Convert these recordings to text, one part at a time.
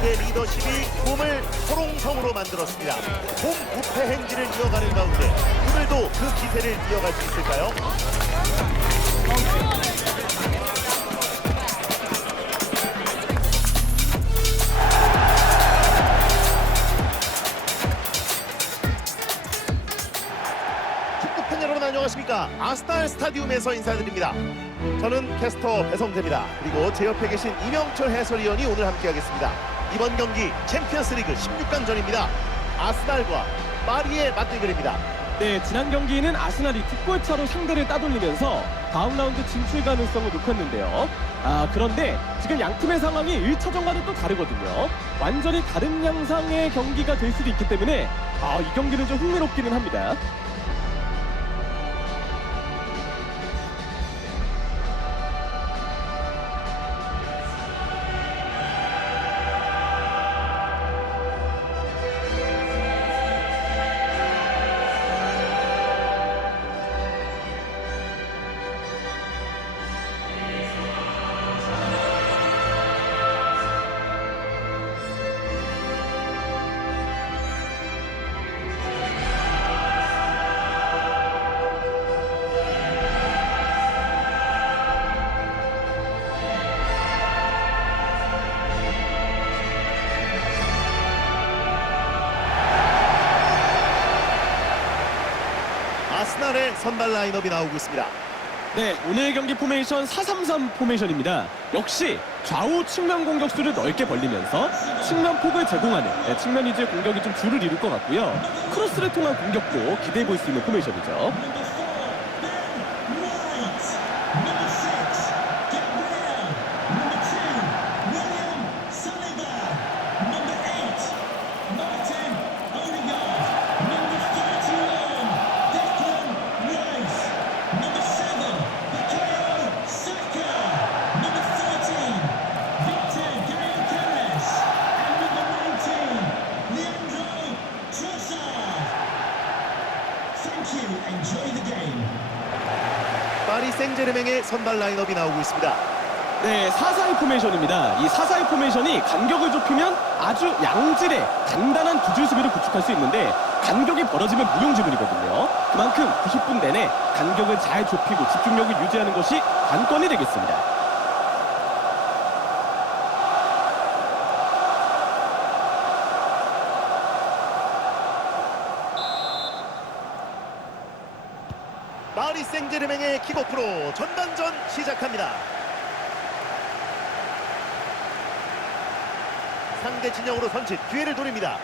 감독의 리더십이 홈을 초롱성으로 만들었습니다. 홈 무패 행진을 이어가는 가운데 오늘도 그 기세를 이어갈 수 있을까요? 축구 팬 여러분 안녕하십니까 아스날 스타디움에서 인사드립니다 저는 캐스터 배성재입니다 그리고 제 옆에 계신 이명철 해설위원이 오늘 함께하겠습니다 이번 경기 챔피언스리그 16강전입니다 아스날과 파리의 맞대결입니다 네, 지난 경기는 아스날이 득골 차로 상대를 따돌리면서 다음 라운드 진출 가능성을 높였는데요. 아, 그런데 지금 양 팀의 상황이 1차전과는 또 다르거든요. 완전히 다른 양상의 경기가 될 수도 있기 때문에 아, 이 경기는 좀 흥미롭기는 합니다. 선발 라인업이 나오고 있습니다 네, 오늘 경기 포메이션 433 포메이션입니다. 역시 좌우 측면 공격수를 넓게 벌리면서 측면 폭을 제공하는 네, 측면 위주의 공격이 좀 줄을 이룰 것 같고요. 크로스를 통한 공격도 기대해 볼 수 있는 포메이션이죠. 파리 생제르맹의 선발 라인업이 나오고 있습니다 네, 442 포메이션입니다. 이442 포메이션이 간격을 좁히면 아주 양질의 두줄 수비를 구축할 수 있는데 간격이 벌어지면 무용지물이거든요. 그만큼 90분 내내 간격을 잘 좁히고 집중력을 유지하는 것이 관건이 되겠습니다. 생제르맹의 킥오프로 전반전 시작합니다. 상대 진영으로 선취 기회를 노립니다.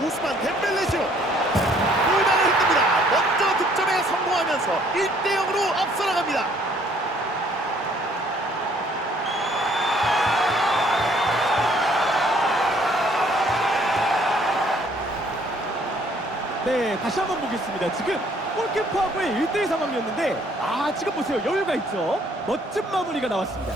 우스만 덴벨레죠 골망을 흔듭니다. 먼저 득점에 성공하면서 1대 0으로 앞서 나갑니다 다시 한번 보겠습니다. 지금 골키퍼하고의 1대1 상황이었는데 아, 지금 보세요. 여유가 있죠. 멋진 마무리가 나왔습니다.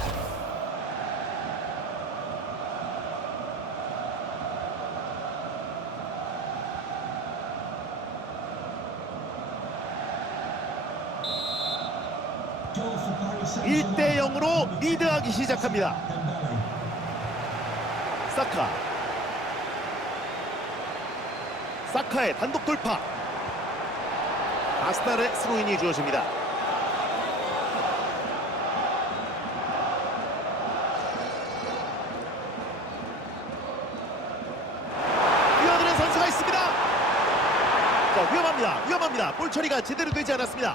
일대 0으로 리드하기 시작합니다. 사카. 사카의 단독 돌파. 아스날의 스로인이 주어집니다. 뛰어드는 선수가 있습니다. 자, 위험합니다. 위험합니다. 볼 처리가 제대로 되지 않았습니다.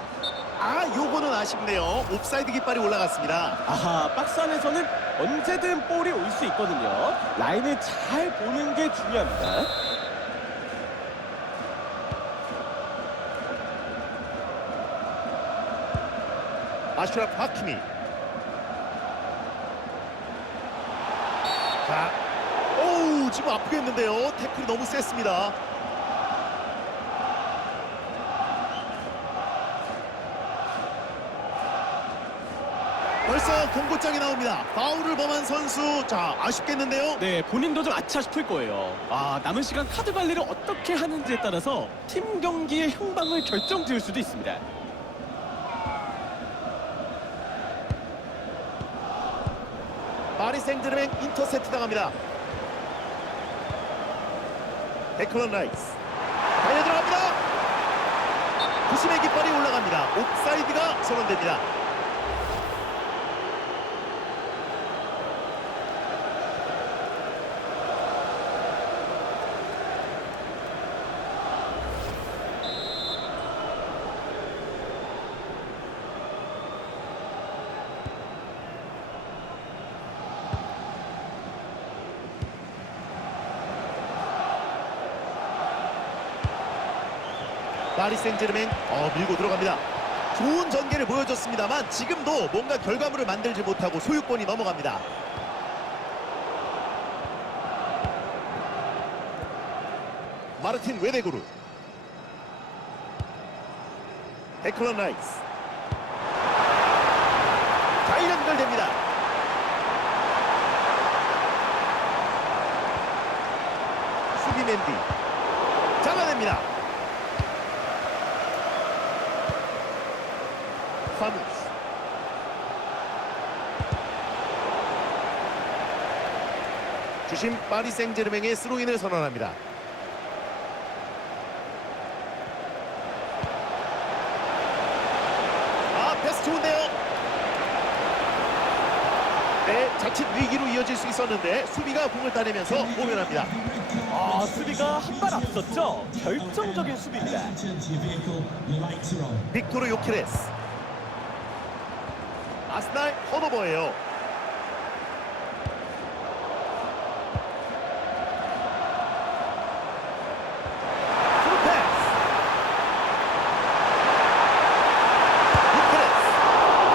아, 요거는 아쉽네요. 옵사이드 깃발이 올라갔습니다. 아하, 박스 안에서는 언제든 볼이 올 수 있거든요. 라인을 잘 보는 게 중요합니다. 아슈라프 하키미. 자, 오우 지금 아프겠는데요. 태클이 너무 셌습니다. 벌써 경고장이 나옵니다. 파울을 범한 선수, 자 아쉽겠는데요. 네, 본인도 좀 아차 싶을 거예요. 아, 남은 시간 카드 관리를 어떻게 하는지에 따라서 팀 경기의 향방을 결정지을 수도 있습니다. 파리 생제르맹 인터셉트 당합니다. 데클런 라이스 달려 들어갑니다. 부심의 깃발이 올라갑니다. 옵사이드가 선언됩니다. 파리 생제르맹 어, 밀고 들어갑니다. 좋은 전개를 보여줬습니다만 지금도 뭔가 결과물을 만들지 못하고 소유권이 넘어갑니다. 마르틴 웨데구르 데클런 라이스 잘 연결됩니다. 수비 맨디 잡아냅니다. 파무스 주심 파리 생제르맹의 스로인을 선언합니다. 아 패스 좋은데요. 네 자칫 위기로 이어질 수 있었는데 수비가 공을 따내면서 모면합니다. 아, 수비가 한 발 앞섰죠. 결정적인 수비입니다. 빅토르 요키레스 아스날 턴오버예요.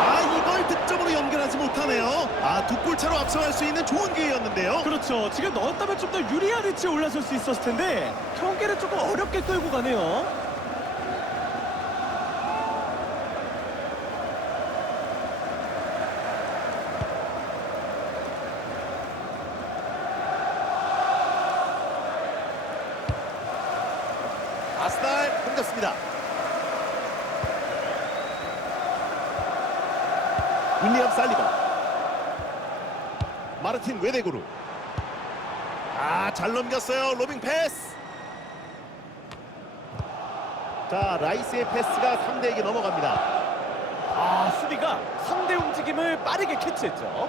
아 못하네요. 아 두 골 차로 앞서갈 수 있는 좋은 기회였는데요. 그렇죠. 지금 넣었다면 좀 더 유리한 위치에 올라설 수 있었을 텐데 경기를 조금 어렵게 끌고 가네요. 아스날 공잡습니다. 윌리엄 살리바 마르틴 웨데구르 아잘 넘겼어요. 로빙 패스. 자 라이스의 패스가 상대에게 넘어갑니다. 아, 수비가 상대 움직임을 빠르게 캐치했죠.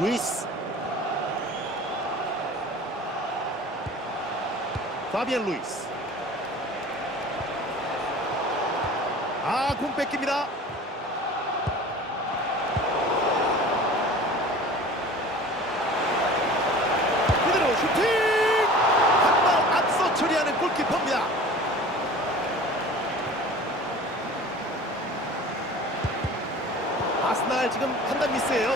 루이스. 파비안 루이스 아 공 뺏깁니다. 그대로 슈팅! 한 발 앞서 처리하는 골키퍼입니다. 아스날 지금 판단 미스예요.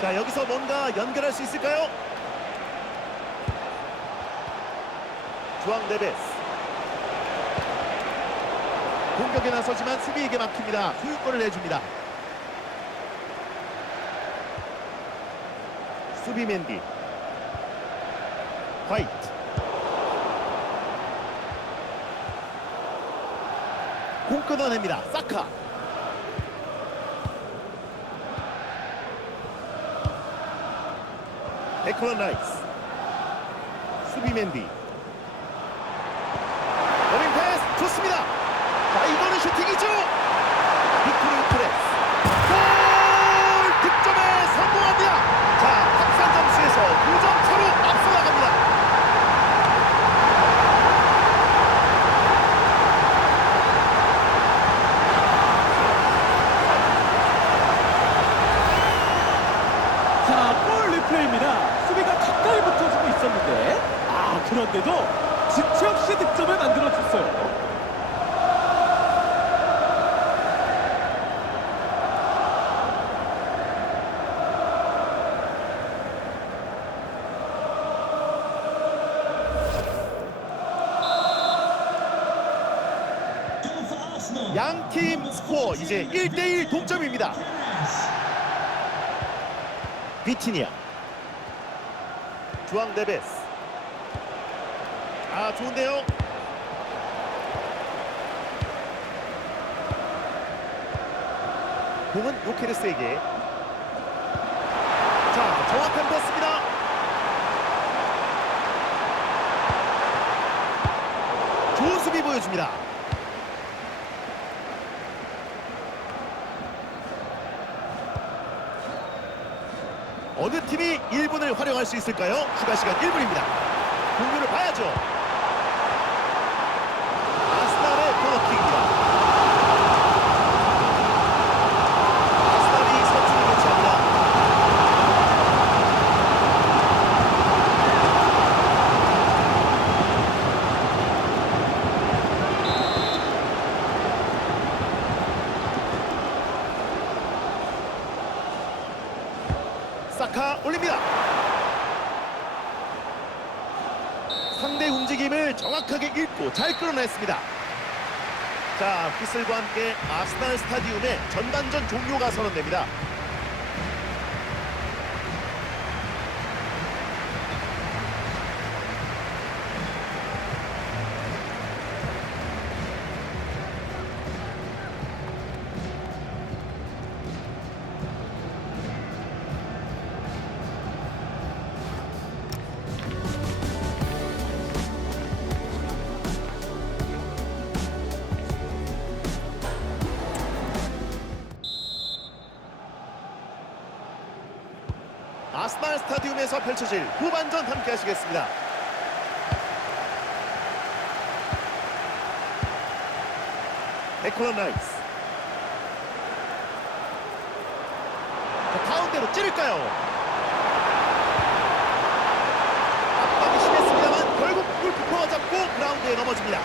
자 여기서 뭔가 연결할 수 있을까요? 주앙 네베스 공격에 나서지만 수비에게 막힙니다. 소유권을 내줍니다. 수비 맨디. 화이트. 공 끊어냅니다. 사카. 데클런 라이스. 수비 맨디. 러빙 패스. 좋습니다 자 이거는 슈팅이죠 빅토리 프레스 골 득점에 성공합니다 자 합산 점수에서 9점 차로 앞서 나갑니다 자, 골 리플레이입니다. 수비가 가까이 붙어주고 있었는데, 아, 그런데도 지체 없이 득점을 만들어줬어요. 양 팀 스코어 이제 1대1 동점입니다 비티니아 주앙 네베스 아 좋은데요 공은 요케레스에게. 자, 정확한 패스입니다. 좋은 수비 보여줍니다. 어느 팀이 1분을 활용할 수 있을까요? 추가 시간 1분입니다. 공격을 봐야죠. 아스날의 코너킥입니다. 아스날이 선수를 교체합니다. 사카 올립니다. 상대 움직임을 정확하게 읽고 잘 끌어냈습니다. 자, 휘슬과 함께 아스날 스타디움의 전반전 종료가 선언됩니다. 스타디움에서 펼쳐질 후반전 함께 하시겠습니다. 데콜런 라이스. 자, 가운데로 찌를까요? 압박이 심했습니다만 결국 골키퍼가 잡고 그라운드에 넘어집니다.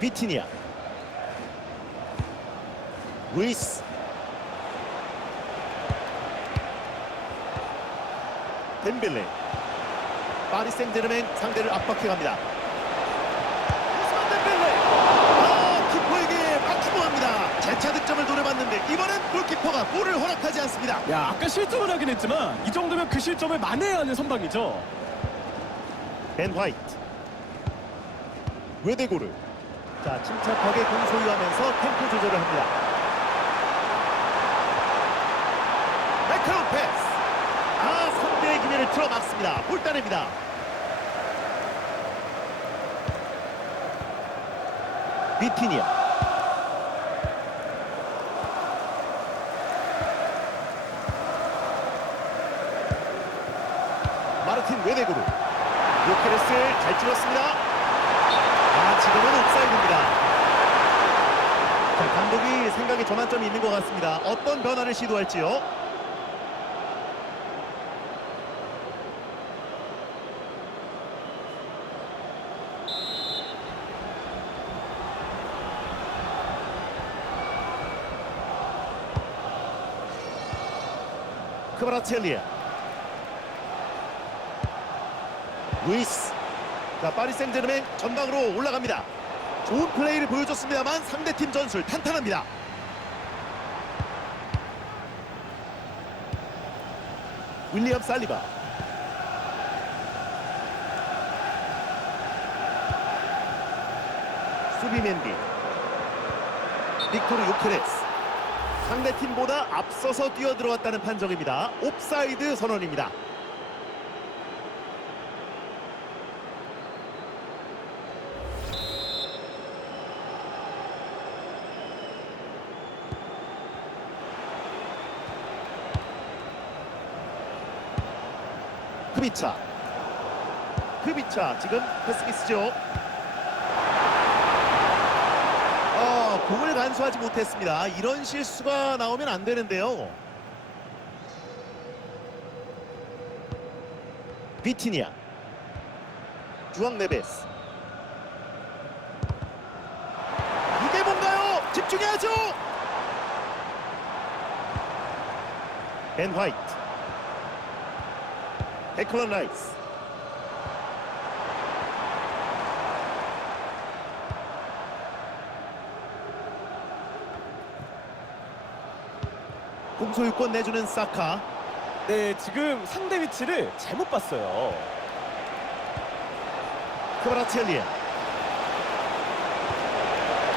비티니아 루이스. 덴벨레 파리 생제르맹 상대를 압박해 갑니다. 덴벨레 아 키퍼에게 막히고 합니다. 재차 득점을 노려봤는데 이번엔 골키퍼가 볼을 허락하지 않습니다. 야, 아까 실점을 하긴 했지만 이 정도면 그 실점을 만회해야 하는 선방이죠. 벤 화이트. 외대고를 자 침착하게 공 소유하면서 템포 조절을 합니다 매크로 패스 아 틀어막습니다 볼 따냅니다 비티니아 마르틴 외대고를 요케레스를 잘 찔렀습니다. 아, 지금은 옵사이드입니다. 자, 감독이 생각에 전환점이 있는 것 같습니다. 어떤 변화를 시도할지요? 바라첼리아 루이스. 자 파리 생제르맹 전방으로 올라갑니다. 좋은 플레이를 보여줬습니다만 상대팀 전술 탄탄합니다. 윌리엄 살리바. 수비 맨디. 빅토르 요케레스 상대팀보다 앞서서 뛰어들어왔다는 판정입니다. 옵사이드 선언입니다. 크비차. 크비차 지금 패스미스죠 어, 공을 간수하지 못했습니다. 이런 실수가 나오면 안 되는데요. 비티니아. 주앙 네베스. 이게 뭔가요? 집중해야죠! 벤 화이트. 데클런 라이스 공소유권 내주는 사카 네, 지금 상대 위치를 잘못 봤어요. 그바라티엘리.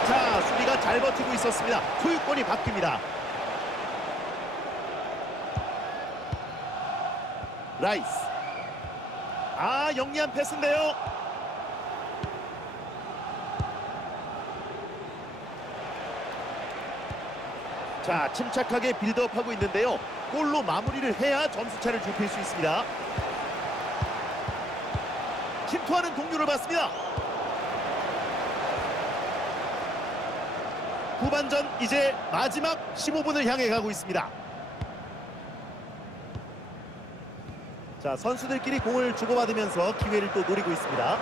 자, 수비가 잘 버티고 있었습니다. 소유권이 바뀝니다. 라이스. 아, 영리한 패스인데요. 자, 침착하게 빌드업하고 있는데요. 골로 마무리를 해야 점수차를 좁힐 수 있습니다. 침투하는 동료를 봤습니다. 후반전 이제 마지막 15분을 향해 가고 있습니다. 자 선수들끼리 공을 주고받으면서 기회를 또 노리고 있습니다.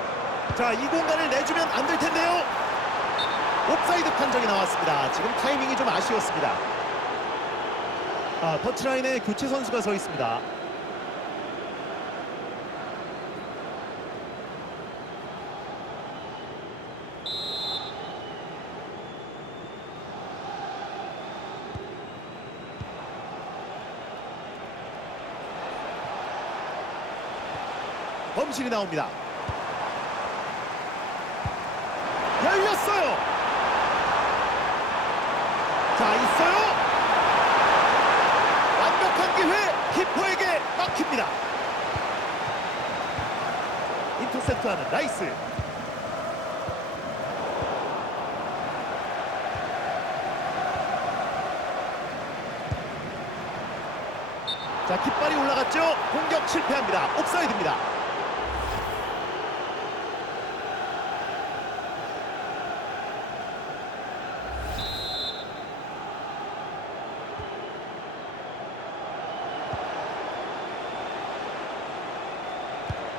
자 이 공간을 내주면 안 될 텐데요. 옵사이드 판정이 나왔습니다. 지금 타이밍이 좀 아쉬웠습니다. 아 터치라인에 교체 선수가 서 있습니다. 범실이 나옵니다. 열렸어요. 자, 있어요. 완벽한 기회 키퍼에게 막힙니다. 인터셉트하는 라이스. 자, 깃발이 올라갔죠. 공격 실패합니다. 옵사이드입니다.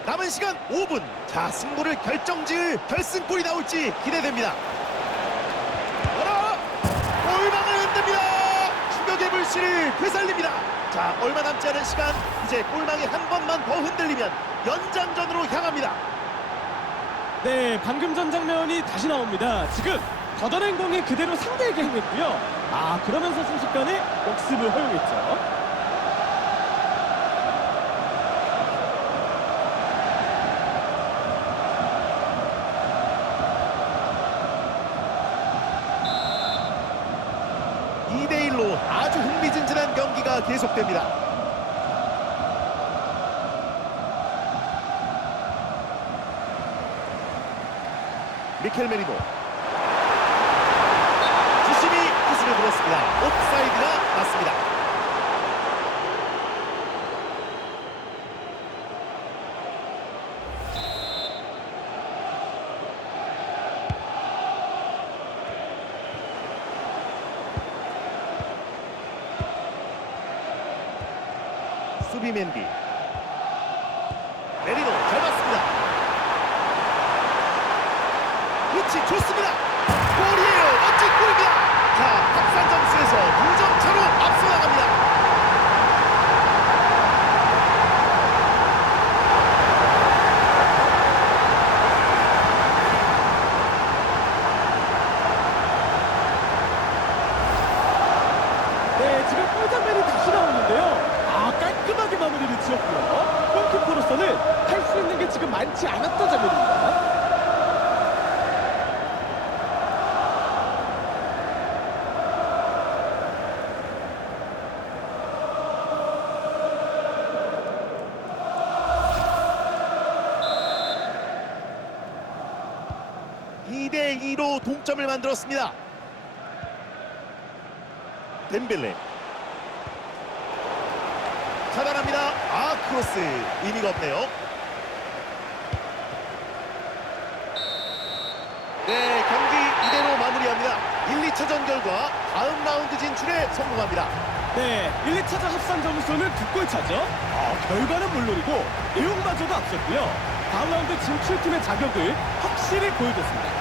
남은 시간 5분. 자, 승부를 결정지을 결승골이 나올지 기대됩니다. 골망을 흔듭니다. 충격의 불씨를 되살립니다. 자, 얼마 남지 않은 시간. 이제 골망이 한 번만 더 흔들리면 연장전으로 향합니다. 네, 방금 전 장면이 다시 나옵니다. 지금 걷어낸 공이 그대로 상대에게 향했고요. 아, 그러면서 순식간에 역습을 허용했죠. 이대 1로 아주 흥미진진한 경기가 계속됩니다. 미켈 메리노 주심이 기술을 불었습니다. 옵사이드가 맞습니다. 수비 맨디 메리노 잘 봤습니다. 위치 좋습니다. 골이에요. 멋진 골입니다. 자, 합산 점수에서 2점 차로 앞서 나갑니다. 네, 지금 골 장면이 다시 나오는데요. 아, 깔끔하게 마무리를 지었고요. 골키퍼로서는 할 수 있는 게 지금 많지 않았던 장면입니다. 이대 2로 동점을 만들었습니다. 덴벨레 차단합니다. 아 크로스 의미가 없네요. 네 경기 이대로 마무리합니다. 1, 2차전 결과 다음 라운드 진출에 성공합니다. 네, 1, 2차전 합산 점수는 두 골 차죠. 아, 결과는 물론이고 내용마저도 앞섰고요. 다음 라운드 진출팀의 자격을 확실히 보여줬습니다.